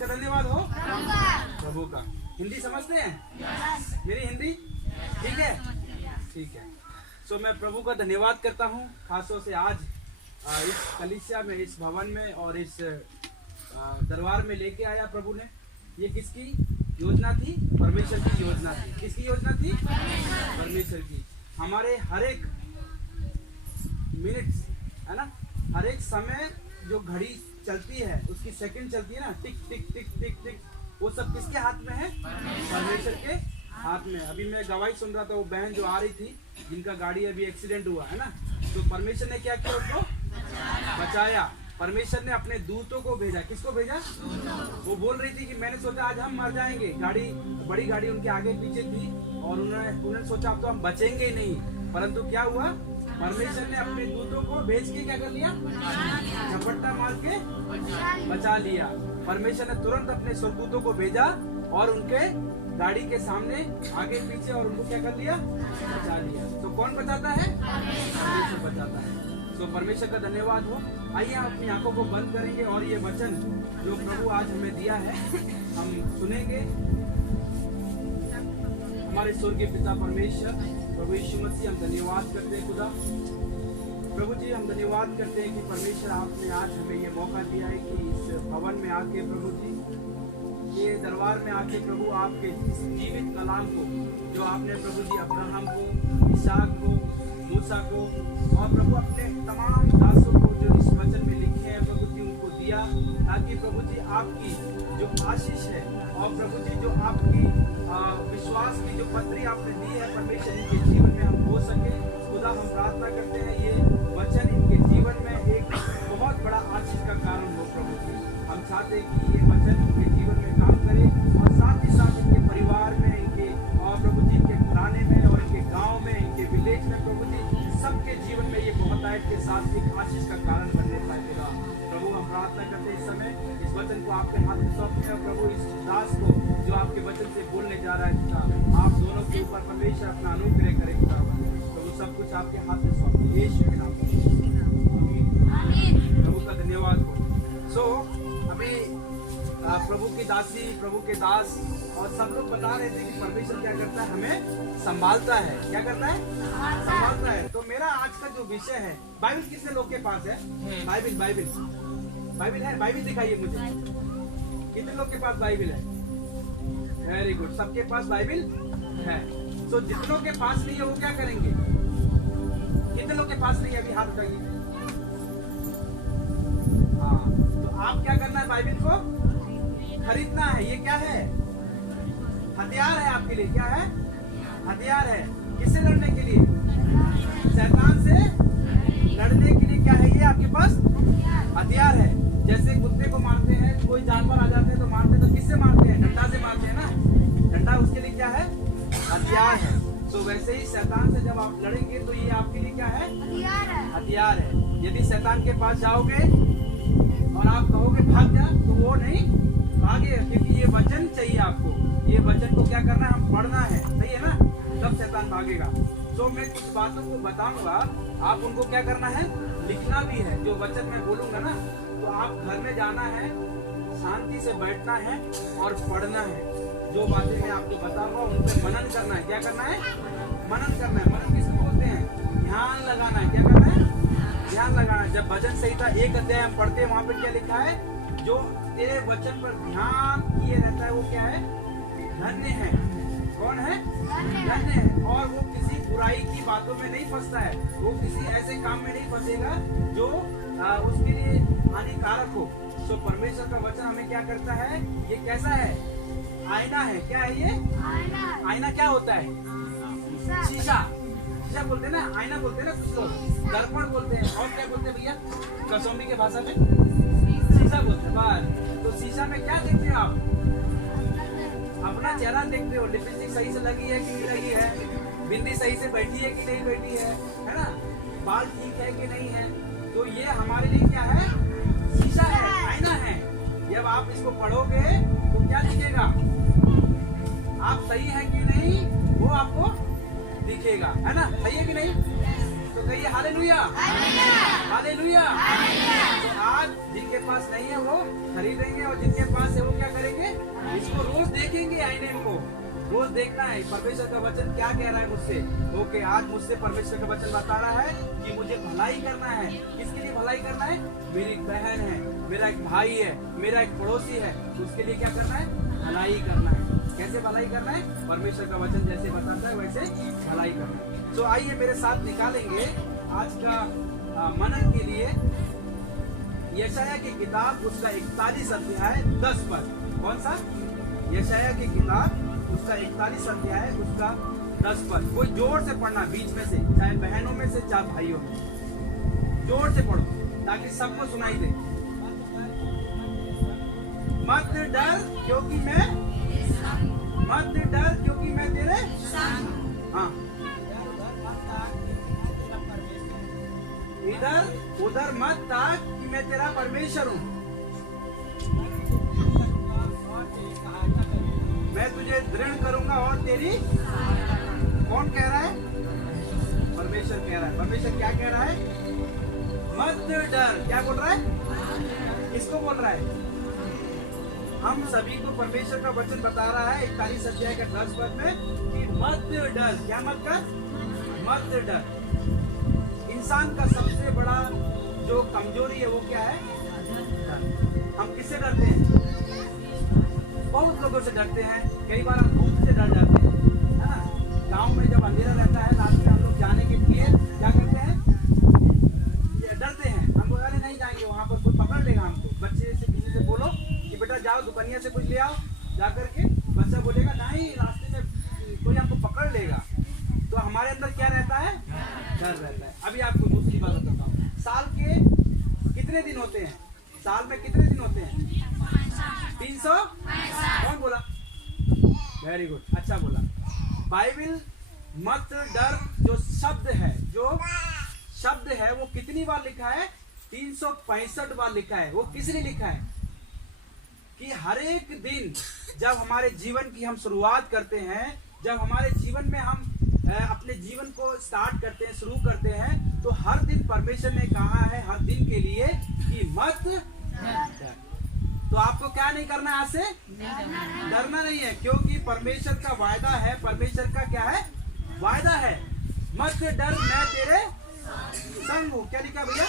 किसका धन्यवाद हो? प्रभु का। हिंदी समझते हैं? मेरी हिंदी ठीक है? ठीक है। सो मैं प्रभु का धन्यवाद करता हूँ खासतौर से आज इस कलीसिया में, इस भवन में और इस दरबार में लेके आया प्रभु ने। ये किसकी योजना थी? परमेश्वर की योजना थी। किसकी योजना थी? परमेश्वर की। हमारे हर एक मिनट्स है ना, हर एक समय जो घड़ी चलती है, उसकी सेकंड चलती है ना, टिक टिक टिक टिक टिक, वो सब किसके हाथ में है? परमेश्वर के हाथ में। अभी मैं गवाही सुन रहा था, वो बहन जो आ रही थी जिनका गाड़ी अभी एक्सीडेंट हुआ है ना, तो परमेश्वर ने क्या किया? उसको बचाया। परमेश्वर ने अपने दूतों को भेजा। किसको भेजा? वो बोल रही थी कि मैंने सोचा आज हम मर जाएंगे, गाड़ी, बड़ी गाड़ी उनके आगे पीछे थी और उन्होंने सोचा अब तो हम बचेंगे ही नहीं, परंतु क्या हुआ? परमेश्वर ने अपने दूतों को भेज के क्या कर लिया? झपट्टा मार के बचा लिया। परमेश्वर ने तुरंत अपने स्वर्गदूतों को भेजा और उनके गाड़ी के सामने, आगे पीछे, और उनको क्या कर लिया? बचा लिया। तो कौन बचाता है? परमेश्वर बचाता है। तो परमेश्वर का धन्यवाद हो। आइए हम अपनी आंखों को बंद करेंगे और ये वचन जो प्रभु आज हमें दिया है हम सुनेंगे। हमारे स्वर्गीय पिता परमेश्वर, प्रभु यीशु मसीह, हम धन्यवाद करते हैं खुदा। प्रभु जी, हम धन्यवाद करते हैं कि परमेश्वर आपने आज हमें ये मौका दिया है कि इस भवन में आके, प्रभु जी, ये दरबार में आके प्रभु आपके इस जीवित कलाम को, जो आपने प्रभु जी अब्राहम को, इसहाक को, मूसा को और प्रभु अपने तमाम दासों को जो इस वचन में लिखे हैं प्रभु जी, उनको दिया, ताकि प्रभु जी आपकी जो आशीष है और प्रभु जी जो आपकी विश्वास की जो पत्री आपने दी है परमेश्वर, इनके जीवन में हम हो सके। खुदा, हम प्रार्थना करते हैं ये वचन इनके जीवन में एक बहुत बड़ा आशीष का कारण हो प्रभु जी। हम चाहते हैं कि ये वचन इनके जीवन में काम करे और साथ ही साथ इनके परिवार में, इनके और प्रभु जी इनके घराने में और इनके गाँव में, इनके विलेज में प्रभु जी, सबके जीवन में ये बहुतायत के साथ एक आशीष का कारण बनने पाएगा। प्रभु, हम प्रार्थना करते हैं इस समय इस वचन को आपके हाथ में सौंपते हैं। प्रभु, इस दास को जो आपके वचन से बोलने जा रहा है खुदा, आप दोनों के ऊपर परमेश्वर अपना अनुग्रह करे खुदा। प्रभु, सब कुछ आपके हाथ में सौंपते हैं यीशु के नाम में। प्रभु का धन्यवाद हो। अभी प्रभु की दासी, प्रभु के दास और सब लोग बता रहे थे कि परमेश्वर क्या करता है? हमें संभालता है। क्या करता है? संभालता है। तो मेरा आज का जो विषय है, बाइबल कितने लोग के पास है? बाइबल है? बाइबल दिखाइए मुझे, कितने लोग के पास बाइबल है? वेरी गुड, सबके पास बाइबल है। तो जितनों के पास नहीं है वो क्या करेंगे? कितने लोग के पास नहीं है? अभी हाथ उठाइए। हाँ, तो आप क्या करना है? बाइबल को खरीदना है। ये क्या है? हथियार है आपके लिए। क्या है? हथियार है। किससे लड़ने के लिए? शैतान से लड़ने के लिए क्या है? ये आपके पास हथियार है। जैसे कुत्ते को मारते हैं, कोई जानवर आ जाते हैं तो मारते हैं, तो किससे मारते हैं? डंडा से मारते हैं ना। डंडा उसके लिए क्या है? हथियार है। तो वैसे ही शैतान से जब आप लड़ेंगे तो ये आपके लिए क्या है? हथियार है। यदि शैतान के पास जाओगे और आप कहोगे भाग जा, तो वो नहीं भागे, क्योंकि ये वचन चाहिए आपको। ये वचन को क्या करना है? हम पढ़ना है। सही है ना? तब शैतान भागेगा। तो मैं कुछ बातों को बताऊंगा, आप उनको क्या करना है? लिखना भी है। जो वचन मैं बोलूंगा ना, तो आप घर में जाना है, शांति से बैठना है और पढ़ना है। जो बातें मैं आपको बताऊंगा उन पर मनन करना है। क्या करना है? मनन करना है। मनन किसको बोलते हैं? ध्यान लगाना है। क्या करना है? ध्यान लगाना है। जब भजन संहिता 1 अध्याय हम पढ़ते हैं, वहां पर क्या लिखा है? जो तेरे वचन पर ध्यान किए रहता है वो क्या है? धन्य है। कौन है? धन्य है। और वो किसी बुराई की बातों में नहीं फंसता है, वो किसी ऐसे काम में नहीं फंसेगा जो उसके लिए हानिकारक हो। तो परमेश्वर का वचन हमें क्या करता है? ये कैसा है? आईना है। क्या है ये? आईना क्या होता है? शीशा। शीशा बोलते हैं ना, आईना बोलते हैं ना कुछ लोग, दर्पण बोलते हैं, और क्या बोलते हैं भैया कसौंडी के भाषा में? शीशा बोलते हैं। बस, तो शीशा में क्या देखते हो आप? अपना चेहरा देखते हो। लिपस्टिक सही से लगी है कि नहीं लगी है, बिंदी सही से बैठी है कि नहीं बैठी है ना, बाल ठीक है कि नहीं है। तो ये हमारे लिए क्या है? शीशा है, आईना है। जब आप इसको पढ़ोगे तो क्या दिखेगा? आप सही है कि नहीं वो आपको दिखेगा, है ना? सही है कि नहीं? तो तो कहिए हालेलुया, हालेलुया। तो आज जिनके पास नहीं है वो खरीदेंगे और जिनके पास है वो क्या करेंगे, इसको रोज देखेंगे, आईने को रोज देखना है परमेश्वर का वचन क्या कह रहा है मुझसे। ओके, आज मुझसे परमेश्वर का वचन बता रहा है कि मुझे भलाई करना है। किसके लिए भलाई करना है? मेरी एक बहन है, मेरा एक भाई है, मेरा एक पड़ोसी है, उसके लिए क्या करना है? भलाई करना है। कैसे भलाई करना है? परमेश्वर का वचन जैसे बताता है वैसे भलाई करना है। तो आइए मेरे साथ निकालेंगे आज का मनन के लिए यशाया की किताब, उसका 41 अध्याय 10 पद। कौन सा? यशाया की किताब, उसका 41 अध्याय, उसका 10 पद। कोई जोर से पढ़ना, बीच में से, चाहे बहनों में से चाहे भाइयों में, जोर से पढ़ो ताकि सबको सुनाई दे। मत डर क्योंकि मैं, मत डर क्योंकि मैं तेरे संग। हाँ, इधर उधर मत ताक कि मैं तेरा परमेश्वर हूँ। मैं तुझे दृढ़ करूंगा और तेरी, कौन कह रहा है? परमेश्वर कह रहा है। परमेश्वर क्या कह रहा है? मत डर। क्या बोल रहा है? किसको बोल रहा है? हम सभी को परमेश्वर का वचन बता रहा है 41 अध्याय का 10 पद में कि मत डर। क्या मत कर? मत डर। इंसान का सबसे बड़ा जो कमजोरी है वो क्या है? हम किससे डरते हैं? बहुत लोगों से डरते हैं। कई बार हम भूत से डर जाते हैं, है ना? गाँव में जब अंधेरा रहता है, रात में हम लोग जाने के लिए क्या करते हैं? डरते हैं। हम लोग अरे नहीं जाएंगे, वहाँ पर कोई पकड़ लेगा हमको। बच्चे से किसी से बोलो कि बेटा जाओ दुकानिया से कुछ ले आओ, जा करके बच्चा बोलेगा नहीं, रास्ते में कोई हमको पकड़ लेगा। तो हमारे अंदर क्या रहता है? डर रहता है। अभी आपको दूसरी बात बताता हूँ। साल के कितने दिन होते हैं? साल में कितने दिन होते हैं? 300। कौन बोला? वेरी गुड, अच्छा बोला। बाइबल मत डर जो शब्द है वो कितनी बार लिखा है? 365 बार लिखा है। वो किसने लिखा है? कि हर एक दिन जब हमारे जीवन की हम शुरुआत करते हैं, जब हमारे जीवन में हम अपने जीवन को स्टार्ट करते हैं, शुरू करते हैं, तो हर दिन परमेश्वर ने कहा है हर दिन के लिए कि मत डर। तो आपको क्या नहीं करना है? आज से डरना नहीं है, क्योंकि परमेश्वर का वायदा है। परमेश्वर का क्या है? वायदा है। मत डर मैं तेरे संग हूँ। क्या लिखा भैया?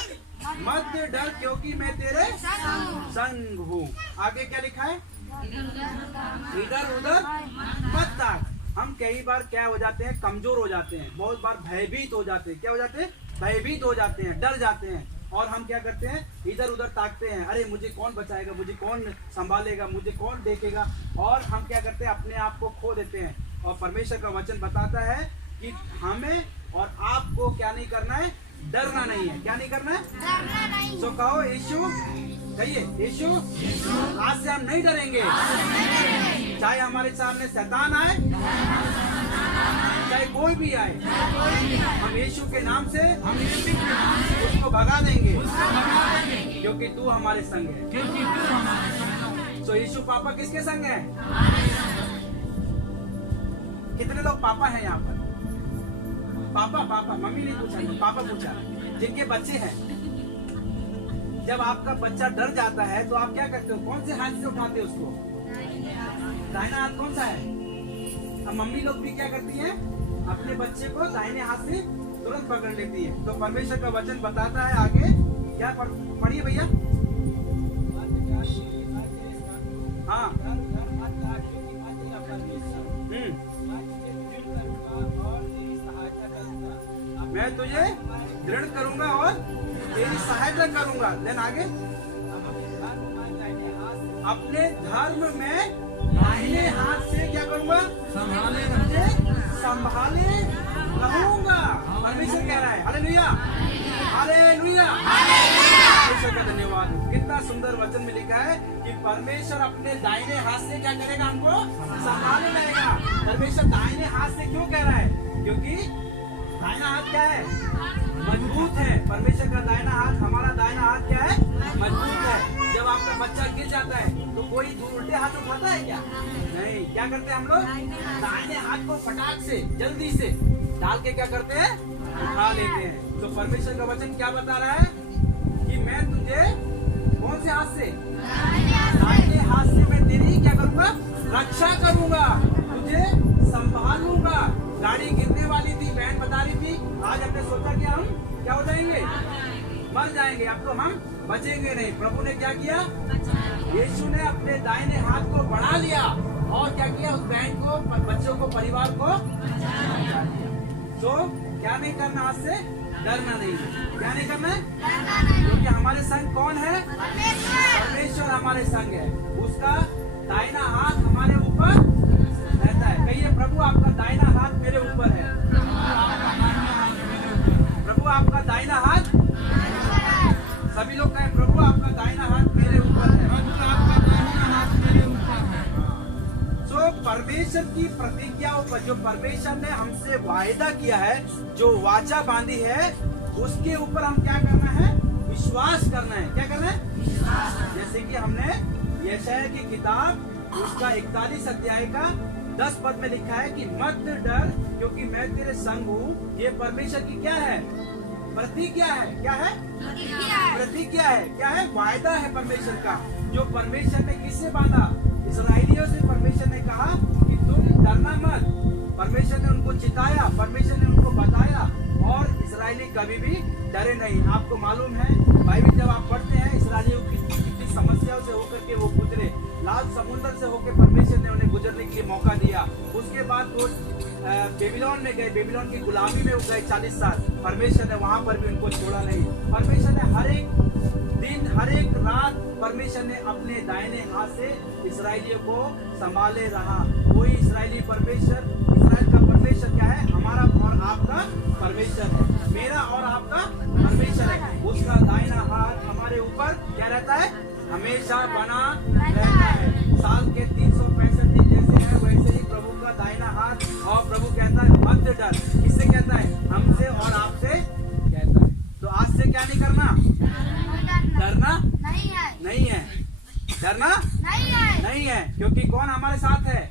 मत डर क्योंकि मैं तेरे संग हूँ। आगे क्या लिखा है? इधर उधर मत ताक। हम कई बार क्या हो जाते हैं? कमजोर हो जाते हैं, बहुत बार भयभीत हो जाते हैं। क्या हो जाते हैं? भयभीत हो जाते हैं, डर जाते हैं। और हम क्या करते हैं? इधर उधर ताकते हैं, अरे मुझे कौन बचाएगा, मुझे कौन संभालेगा, मुझे कौन देखेगा। और हम क्या करते हैं? अपने आप को खो देते हैं। और परमेश्वर का वचन बताता है कि हमें और आपको क्या नहीं करना है? डरना नहीं है। क्या नहीं करना है? डरना नहीं। तो कहो यीशु, कहिए यीशु, आज से हम नहीं डरेंगे। चाहे हमारे सामने शैतान आए, चाहे कोई भी आए, हम यीशु के नाम से उसको भगा देंगे, क्योंकि तू हमारे संग है। तो यीशु पापा किसके संग है? कितने लोग पापा हैं यहाँ पर? पापा, मम्मी नहीं पूछा, पापा पूछा। जिनके बच्चे हैं, जब आपका बच्चा डर जाता है तो आप क्या करते हो? कौन से हाथ से उठाते हो उसको? दाहिना हाथ कौन सा है? अब मम्मी लोग भी क्या करती हैं? अपने बच्चे को दाहिने हाथ से तुरंत पकड़ लेती है। तो परमेश्वर का वचन बताता है आगे, क्या पढ़िए भैया। हाँ, मैं तुझे दृढ़ करूंगा और तेरी सहायता करूंगा। देन आगे, अपने धर्म में दाहिने हाथ से क्या करूंगा? संभाले रहूंगा। परमेश्वर कह रहा है। हालेलुया, हालेलुया, परमेश्वर का धन्यवाद। कितना सुंदर वचन में लिखा है कि परमेश्वर अपने दाहिने हाथ से क्या करेगा? हमको संभाले रहेगा। परमेश्वर दाहिने हाथ से क्यों कह रहा है? क्योंकि दाहिना हाथ क्या है? मजबूत है। परमेश्वर का दाहिना हाथ, हमारा दाहिना हाथ क्या है? मजबूत है। जब आपका बच्चा गिर जाता है तो कोई उल्टे हाथ उठाता है क्या? नहीं। क्या करते हैं हम लोग? दाहिने हाथ को फटाक से जल्दी से डाल के क्या करते हैं? उठा लेते हैं। तो परमेश्वर का वचन क्या बता रहा है कि मैं तुझे कौन से हाथ से, दाहिने हाथ से मैं तेरी क्या करूंगा, रक्षा करूंगा, तुझे संभाल लूंगा। गाड़ी गिरने वाली थी, बहन बता रही थी, आज हमने सोचा कि हम क्या हो जाएंगे, मर जाएंगे, अब तो हम बचेंगे नहीं। प्रभु ने क्या किया, यीशु ने अपने दाहिने हाथ को बढ़ा लिया और क्या किया, उस बहन को, बच्चों को, परिवार को बचा लिया। तो क्या नहीं करना, आज से डरना नहीं, क्या नहीं करना है, क्योंकि हमारे संग कौन है, परमेश्वर हमारे संग है। उसका दाहिना हाथ हमारे ऊपर रहता है। कहिए, प्रभु आपका दाहिना हाथ मेरे ऊपर है। प्रभु आपका दाहिना हाथ, सभी लोग कहें, प्रभु आपका दाहिना हाथ मेरे ऊपर है। तो परमेश्वर की प्रतिज्ञा, जो परमेश्वर ने हमसे वायदा किया है, जो वाचा बांधी है, उसके ऊपर हम क्या करना है, विश्वास करना है। क्या करना है, जैसे कि हमने यशायाह की किताब उसका 41 अध्याय का 10 पद में लिखा है कि मत डर क्योंकि मैं तेरे संग हूँ। ये परमेश्वर की क्या है, प्रतिज्ञा है। क्या है, प्रतिज्ञा है। क्या है, वायदा है परमेश्वर का, जो परमेश्वर ने किससे बांधा, इस्राएलियों से। परमेश्वर ने कहा कि तुम डरना मत। परमेश्वर ने उनको चिताया, परमेश्वर ने उनको बताया, और इस्राएली कभी भी डरे नहीं। आपको मालूम है, बाइबल जब आप पढ़ते हैं, इस्राएलियों की कितनी समस्याओं से होकर के वो गुजरे, लाल समुद्र से होकर परमेश्वर ने उन्हें गुजरने के लिए मौका दिया। उसके बाद वो बेबीलोन में गए, बेबीलोन की गुलामी में वो गए 40 साल। परमेश्वर ने वहां पर भी उनको छोड़ा नहीं। परमेश्वर ने हर एक दिन, हर एक रात परमेश्वर ने अपने दाहिने हाथ से इस्राएलियों को संभाले रहा। वही इस्राएली परमेश्वर, इस्राएल का परमेश्वर क्या है, हमारा और आपका परमेश्वर है, मेरा और आपका परमेश्वर है। उसका दाहिना हाथ हमारे ऊपर क्या रहता है, हमेशा बना रहता है। साल के 365 दिन जैसे है, वैसे ही प्रभु का दाहिना हाथ। और प्रभु कहता है मत डर, किससे कहता है, हमसे और आपसे कहता है। तो आज से क्या नहीं करना, डरना नहीं है, डरना नहीं है, क्योंकि कौन हमारे साथ है,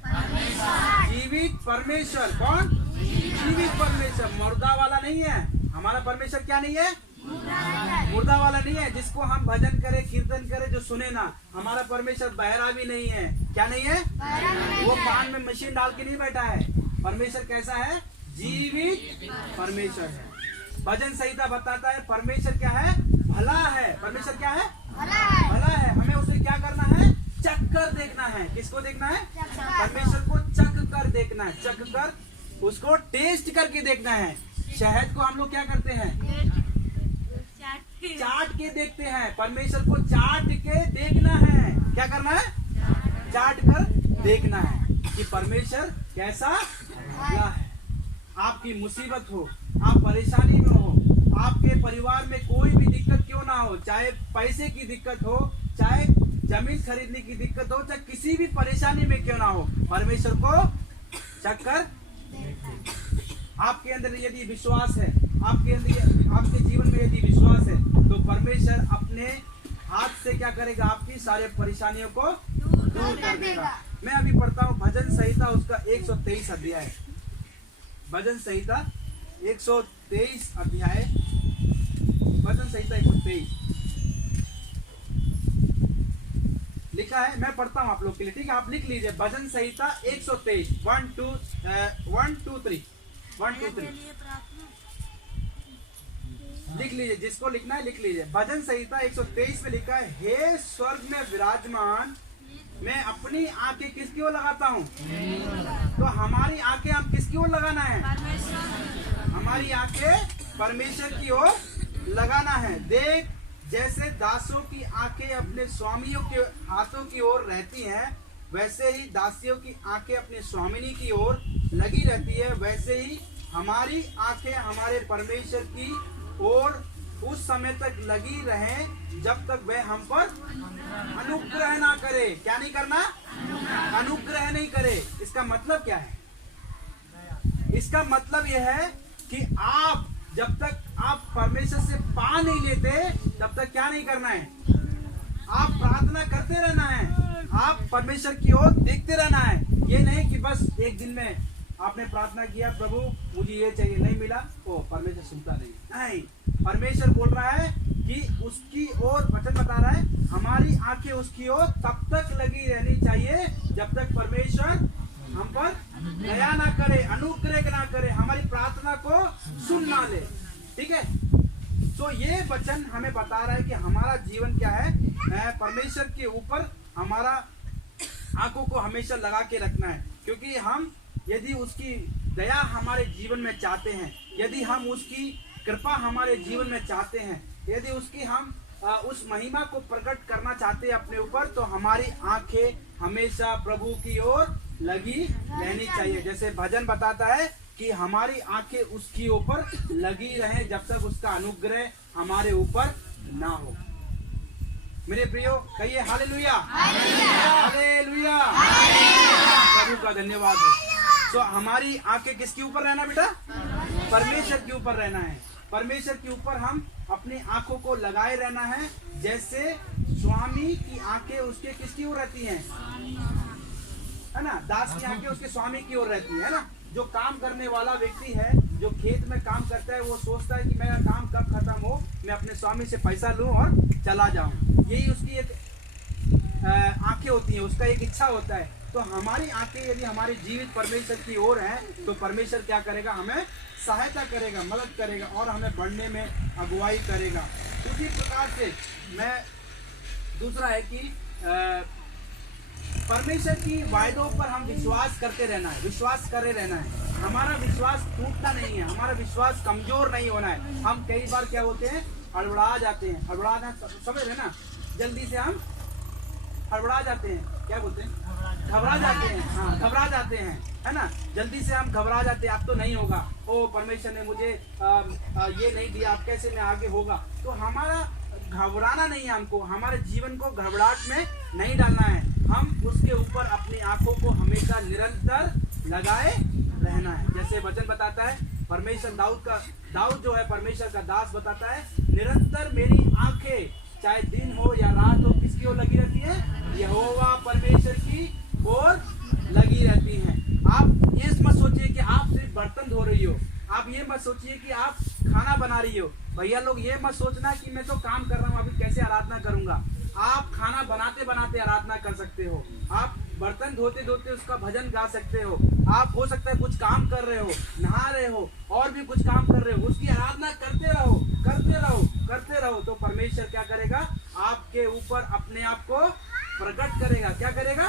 जीवित परमेश्वर। कौन, जीवित परमेश्वर, मुर्दा वाला नहीं है। हमारा परमेश्वर क्या नहीं है, मुर्दा वाला नहीं है, जिसको हम भजन करें, कीर्तन करें, जो सुने ना। हमारा परमेश्वर बहरा भी नहीं है। क्या नहीं है, वो कान में मशीन डाल के नहीं बैठा है। परमेश्वर कैसा है, जीवित परमेश्वर है। भजन संहिता बताता है परमेश्वर क्या है, भला है। परमेश्वर क्या है, भला है। हमें उसे क्या करना है, चख कर देखना है। किसको देखना है, परमेश्वर को चख कर देखना है, चख कर उसको टेस्ट करके देखना है। शहद को हम लोग क्या करते हैं, चाट के देखते हैं। परमेश्वर को चाट के देखना है। क्या करना है, चाट कर देखना है कि परमेश्वर कैसा भला है। आपकी मुसीबत हो, आप परेशानी में हो, आपके परिवार में कोई भी दिक्कत क्यों ना हो, चाहे पैसे की दिक्कत हो, चाहे जमीन खरीदने की दिक्कत हो, चाहे किसी भी परेशानी में क्यों ना हो, परमेश्वर को चक्कर आपके अंदर यदि विश्वास है, आपके अंदर, आपके जीवन में यदि विश्वास है, तो परमेश्वर अपने हाथ से क्या करेगा, आपकी सारे परेशानियों को दूर कर देगा। मैं अभी पढ़ता हूँ भजन संहिता उसका 123 अध्याय, भजन संहिता 123 अध्याय, भजन संहिता 123 लिखा है। मैं पढ़ता हूँ आप लोग के लिए, ठीक है, आप लिख लीजिए। भजन संहिता 123 1 2 3 लिख लीजिए, जिसको लिखना है लिख लीजिए। भजन संहिता 123 में लिखा है, हे स्वर्ग में विराजमान, मैं अपनी आंखें किसकी ओर लगाता हूँ। तो हमारी आंखें हम किसकी ओर लगाना है, हमारी आंखें परमेश्वर की ओर लगाना है। देख, जैसे दासों की आंखें अपने स्वामियों के हाथों की ओर रहती हैं, वैसे ही दासियों की आंखें अपने स्वामिनी की ओर लगी रहती है, वैसे ही हमारी आंखें हमारे परमेश्वर की ओर उस समय तक लगी रहें जब तक वह हम पर अनुग्रह ना करे। क्या नहीं करना, अनुग्रह नहीं करे। इसका मतलब क्या है, इसका मतलब यह है कि आप जब तक आप परमेश्वर से पा नहीं लेते, तब तक क्या नहीं करना है, आप प्रार्थना करते रहना है, आप परमेश्वर की ओर देखते रहना है। ये नहीं कि बस एक दिन में आपने प्रार्थना किया, प्रभु मुझे ये चाहिए, नहीं मिला, ओ परमेश्वर सुनता नहीं। परमेश्वर बोल रहा है कि उसकी ओर, वचन बता रहा है हमारी आंखें उसकी ओर तब तक लगी रहनी चाहिए जब तक परमेश्वर हम पर दया ना करे, अनुग्रह ना करे, हमारी प्रार्थना को सुन ना ले। ठीक है, तो ये वचन हमें बता रहा है कि हमारा जीवन क्या है, परमेश्वर के ऊपर हमारा आंखों को हमेशा लगा के रखना है। क्योंकि हम यदि उसकी दया हमारे जीवन में चाहते हैं, यदि हम उसकी कृपा हमारे जीवन में चाहते हैं, यदि उसकी हम उस महिमा को प्रकट करना चाहते हैं अपने ऊपर, तो हमारी आंखें हमेशा प्रभु की ओर लगी रहनी चाहिए। जैसे भजन बताता है कि हमारी आंखें उसकी ऊपर लगी रहें जब तक उसका अनुग्रह हमारे ऊपर ना हो। मेरे प्रियो कहिए हालेलुया, हालेलुया, प्रभु का धन्यवाद है। तो हमारी आंखें किसके ऊपर रहना बेटा? परमेश्वर के ऊपर रहना है। परमेश्वर के ऊपर हम अपनी आंखों को लगाए रहना है। जैसे स्वामी की आंखें उसके किसकी ओर रहती हैं, है ना? दास की आंखें उसके स्वामी की ओर रहती है ना? जो काम करने वाला व्यक्ति है, जो खेत में काम करता है, वो सोचता है कि मेरा काम कब खत्म हो, मैं अपने स्वामी से पैसा लूं और चला जाऊं। यही उसकी एक आंखें होती हैं, उसका एक इच्छा होता है। तो हमारी आंखें यदि हमारी जीवित परमेश्वर की ओर है, तो परमेश्वर क्या करेगा? हमें सहायता करेगा, मदद करेगा और हमें बढ़ने में अगुवाई करेगा। उसी प्रकार से मैं दूसरा है कि परमेश्वर की वायदों पर हम विश्वास करते रहना है, विश्वास करे रहना है। हमारा विश्वास टूटना नहीं है, हमारा विश्वास कमजोर नहीं होना है। हम कई बार क्या होते हैं, हड़बड़ा जाते हैं। हड़बड़ाना समझ रहे ना? जल्दी से हम हड़बड़ा जाते हैं, क्या बोलते हैं, घबरा जाते हैं। हाँ, घबरा जाते हैं, है ना? जल्दी से हम घबरा जाते हैं, अब तो नहीं होगा, ओ परमेश्वर ने मुझे ये नहीं दिया, अब कैसे मैं आगे होगा। तो हमारा घबराना नहीं है, हमको हमारे जीवन को घबराहट में नहीं डालना है। हम उसके ऊपर अपनी आंखों को हमेशा निरंतर लगाए रहना है। जैसे वचन बताता है, परमेश्वर दाऊद जो है परमेश्वर का दास बताता है, निरंतर मेरी आंखें चाहे दिन हो या रात हो किसकी ओर लगी रहती है? यहोवा परमेश्वर की ओर लगी रहती हैं। आप ये मत सोचिए कि आप सिर्फ बर्तन धो रही हो, आप ये मत सोचिए कि आप खाना बना रही हो। भैया लोग ये मत सोचना कि मैं तो काम कर रहा हूँ, अभी कैसे आराधना करूंगा। आप खाना बनाते बनाते आराधना कर सकते हो, आप बर्तन धोते धोते उसका भजन गा सकते हो, आप हो सकता है कुछ काम कर रहे हो, नहा रहे हो और भी कुछ काम कर रहे हो, उसकी आराधना करते रहो, करते रहो, करते रहो। तो परमेश्वर क्या करेगा? आपके ऊपर अपने आप को प्रकट करेगा। क्या करेगा?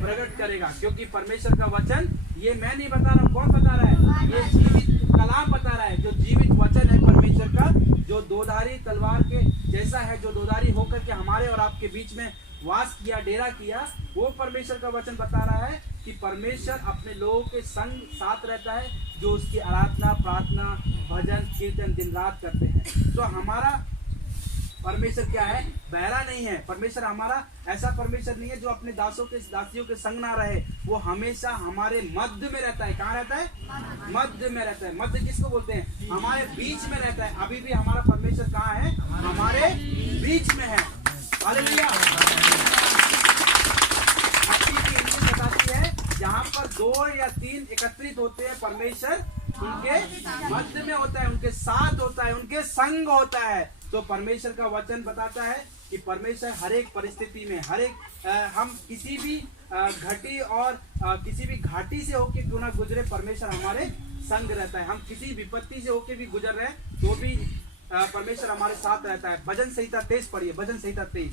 प्रकट करेगा। क्योंकि परमेश्वर का वचन ये मैं नहीं बता रहा हूँ, कौन बता रहा है? ये जीवित कलाम बता रहा है, जो जीवित वचन है परमेश्वर का, जो दोधारी तलवार के जैसा है, जो दोधारी होकर के हमारे और आपके बीच में वास किया, डेरा किया। वो परमेश्वर का वचन बता रहा है कि परमेश्वर अपने लोगों के संग साथ रहता है, जो उसकी आराधना, प्रार्थना, भजन, कीर्तन दिन रात करते हैं। तो हमारा परमेश्वर क्या है? बहरा नहीं है। परमेश्वर हमारा ऐसा परमेश्वर नहीं है जो अपने दासियों के संग ना रहे। वो हमेशा हमारे मध्य में रहता है। कहाँ रहता है? मध्य में रहता है। मध्य किसको बोलते हैं? हमारे बीच में रहता है। अभी भी हमारा परमेश्वर कहाँ है? हमारे बीच में है। हालेलुया। बताती है जहाँ पर 2 या 3 एकत्रित होते हैं, परमेश्वर उनके मध्य में होता है, उनके साथ होता है, उनके संग होता है। तो परमेश्वर का वचन बताता है कि परमेश्वर हर एक परिस्थिति में, हर एक हम किसी भी घटी और किसी भी घाटी से होके क्यों ना गुजरे, परमेश्वर हमारे संग रहता है। हम किसी विपत्ति से होके भी गुजर रहे हैं तो भी परमेश्वर हमारे साथ रहता है। भजन संहिता 23 पढ़िए, भजन संहिता 23।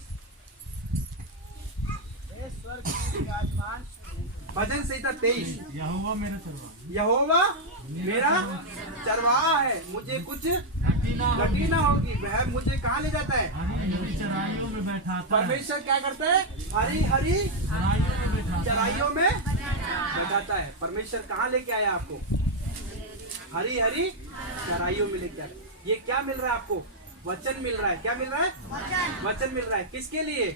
भजन संहिता 23। यहोवा मेरा चरवाहा, यहोवा मेरा चरवाहा है, मुझे कुछ घटी ना होगी। वह मुझे कहाँ ले जाता है? हरी चराइयों में बैठाता है। परमेश्वर क्या करता है? हरी हरी चराइयों में बैठाता है। परमेश्वर कहाँ लेके आया आपको? हरी हरी चराइयों में लेके आया। ये क्या मिल रहा है आपको? वचन मिल रहा है। क्या मिल रहा है? वचन मिल रहा है। किसके लिए?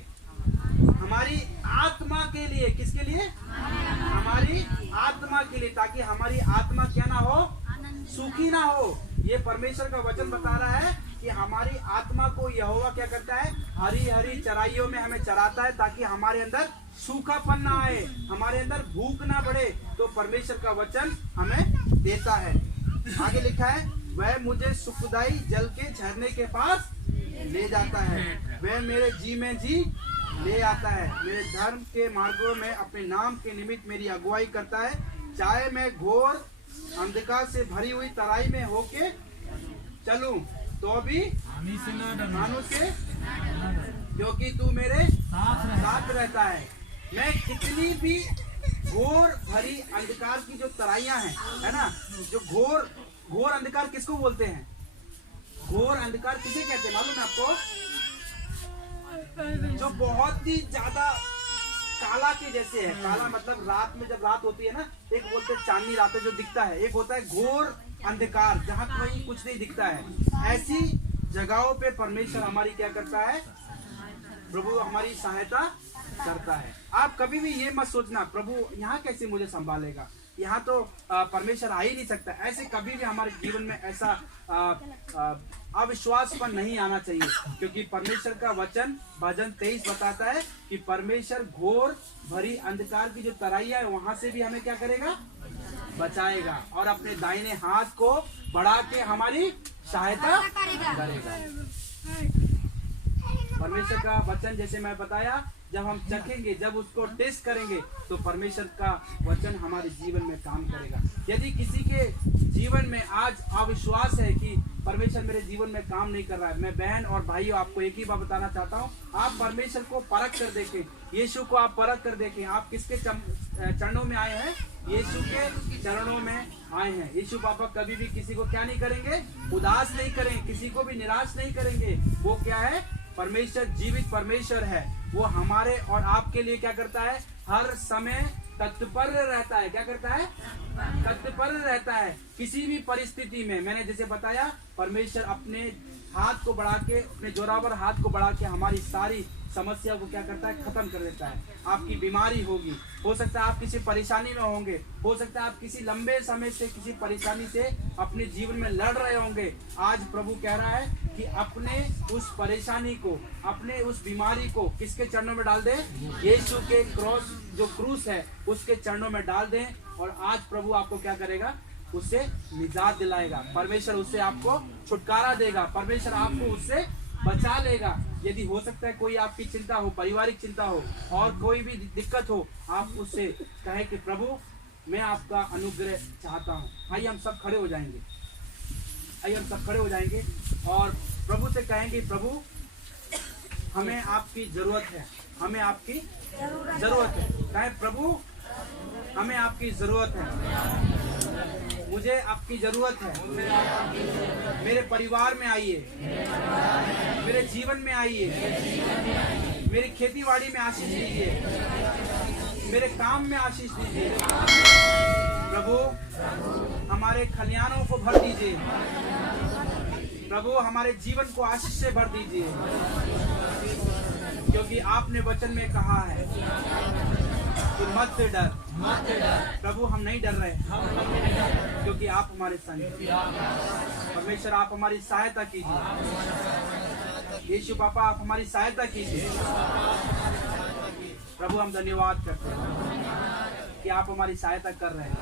हमारी आत्मा के लिए। किसके लिए? हमारी आत्मा के लिए, ताकि हमारी आत्मा क्या ना हो? सूखी ना हो। ये परमेश्वर का वचन बता रहा है कि हमारी आत्मा को यहोवा क्या करता है? हरी हरी चराइयों में हमें चराता है, ताकि हमारे अंदर सूखापन ना आए, हमारे अंदर भूख ना बढ़े। तो परमेश्वर का वचन हमें देता है। आगे लिखा है, वह मुझे सुखदाई जल के झरने के पास ले जाता है, वह मेरे जी में जी ले आता है, मेरे धर्म के मार्गों में अपने नाम के निमित्त मेरी अगुवाई करता है। चाहे मैं घोर अंधकार से भरी हुई तराई में होके चलूं तो भी हामी से न डरना, मानो से, न डरना। क्योंकि तू मेरे साथ साथ रहता है। मैं कितनी भी घोर भरी अंधकार की जो तराइयां हैं, है ना, जो घोर अंधकार किसको बोलते हैं? घोर अंधकार किसे कहते हैं मालूम है आपको? जो बहुत ही ज्यादा काला के जैसे है। काला मतलब रात में, जब रात होती है ना, एक बोलते हैं चांदनी रात में जो दिखता है, एक होता है घोर अंधकार जहाँ कहीं कुछ नहीं दिखता है। ऐसी जगहों पे परमेश्वर हमारी क्या करता है? प्रभु हमारी सहायता करता है। आप कभी भी ये मत सोचना प्रभु यहाँ कैसे मुझे संभालेगा, यहाँ तो परमेश्वर आ ही नहीं सकता। ऐसे कभी भी हमारे जीवन में ऐसा अविश्वास पर नहीं आना चाहिए, क्योंकि परमेश्वर का वचन भजन 23 बताता है कि परमेश्वर घोर भरी अंधकार की जो तराइयां है वहां से भी हमें क्या करेगा? बचाएगा, और अपने दाहिने हाथ को बढ़ा के हमारी सहायता करेगा। परमेश्वर का वचन जैसे मैं बताया, जब हम चखेंगे, जब उसको टेस्ट करेंगे, तो परमेश्वर का वचन हमारे जीवन में काम करेगा। यदि किसी के जीवन में आज अविश्वास है कि परमेश्वर मेरे जीवन में काम नहीं कर रहा है, मैं बहन और भाइयों आपको एक ही बात बताना चाहता हूँ, आप परमेश्वर को परख कर देखें, यीशु को आप परख कर देखें। आप किसके चरणों में आए हैं? यीशु के चरणों में आए हैं। यीशु पापा कभी भी किसी को क्या नहीं करेंगे? उदास नहीं करेंगे, किसी को भी निराश नहीं करेंगे। वो क्या है? परमेश्वर जीवित परमेश्वर है। वो हमारे और आपके लिए क्या करता है? हर समय तत्पर रहता है। क्या करता है? तत्पर रहता है। किसी भी परिस्थिति में, मैंने जैसे बताया, परमेश्वर अपने हाथ को बढ़ा के, अपने जोरावर हाथ को बढ़ा के हमारी सारी समस्या को क्या करता है? खत्म कर देता है। आपकी बीमारी होगी, हो सकता है आप किसी परेशानी में होंगे, हो सकता है आप किसी लंबे समय से किसी परेशानी से अपने जीवन में लड़ रहे होंगे। आज प्रभु कह रहा है कि अपने उस परेशानी को, अपने उस बीमारी को किसके चरणों में डाल दें? यीशु के क्रॉस, जो क्रूस है, उसके चरणों में डाल दें, और आज प्रभु आपको क्या करेगा? उससे निजात दिलाएगा। परमेश्वर उससे आपको छुटकारा देगा। परमेश्वर आपको उससे बचा लेगा। यदि हो सकता है कोई आपकी चिंता हो, पारिवारिक चिंता हो, और कोई भी दिक्कत हो, आप उससे कहे कि प्रभु मैं आपका अनुग्रह चाहता हूँ। आइए हम सब खड़े हो जाएंगे, आइए हम सब खड़े हो जाएंगे और प्रभु से कहेंगे, प्रभु हमें आपकी जरूरत है, हमें आपकी जरूरत है। कहे प्रभु हमें आपकी जरूरत है, मुझे आपकी जरूरत है। मेरे परिवार में आइए, मेरे जीवन में आइए, मेरी खेती बाड़ी में आशीष दीजिए, मेरे काम में आशीष दीजिए। प्रभु हमारे खलियानों को भर दीजिए, प्रभु हमारे जीवन को आशीष से भर दीजिए, क्योंकि आपने वचन में कहा है कि मत डर। प्रभु हम नहीं डर रहे, क्योंकि आप हमारे संग हैं। परमेश्वर आप हमारी सहायता कीजिए। यीशु पापा आप हमारी सहायता कीजिए। प्रभु हम धन्यवाद करते हैं कि आप हमारी सहायता कर रहे हैं।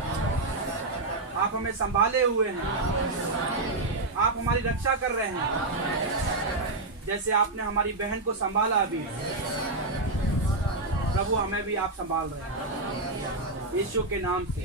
आप हमें संभाले हुए हैं, आप हमारी रक्षा कर रहे हैं। जैसे आपने हमारी बहन को संभाला अभी, प्रभु हमें भी आप संभाल रहे हैं। यीशु के नाम से।